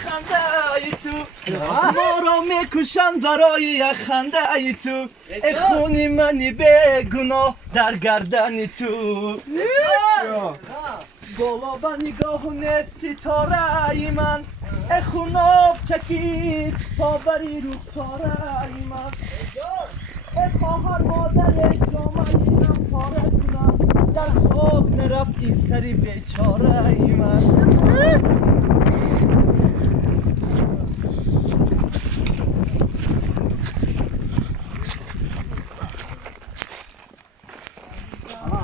خنده ای تو ما را میکشند برای یک خنده ای تو ای خونی منی به گناه در گردن تو بالا به نگاه ستاره ای من ای خوناب چکید تا بری رخساره ای من ای خواهر مادر جامعه من پاره کنم در خواب نرفت این سری بیچاره ای من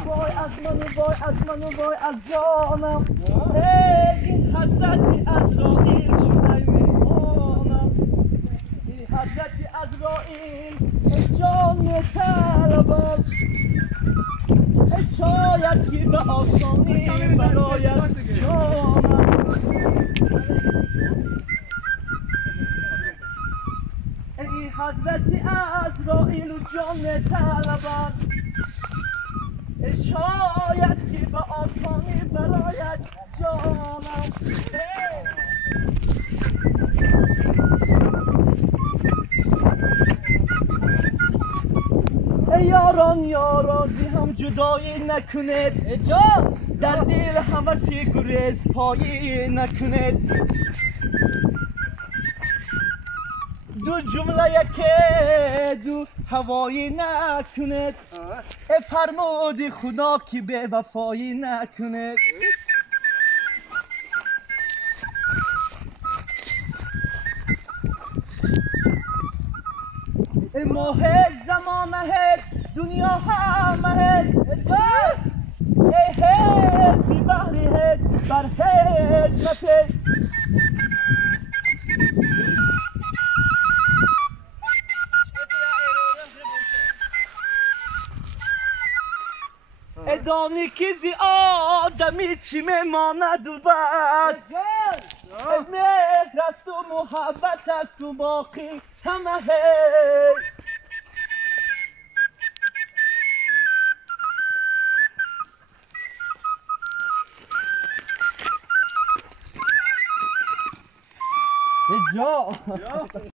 وای از من و وای از من و وای از جانم ای این حضرت عزرائیل شده میمانم این حضرت عزرائیل ای جان طلبم ای شاید که به آسانی برایت جانم ای حضرت عزرائیل و جان طلبم شاید که به آسانی برایت جانم ای یاران یارازی هم جدایی نکنید در دل هوسی گریز پایی نکنید دو جمله یکی دو هوایی نکنید ای فرمود خدا که به وفایی نکنید ای ماهش زمانه دنیا همه ای حسی بحری بر حکمت ادانی که زی آدمی چی میماند و بس مهر است و محبت است و باقی همه جا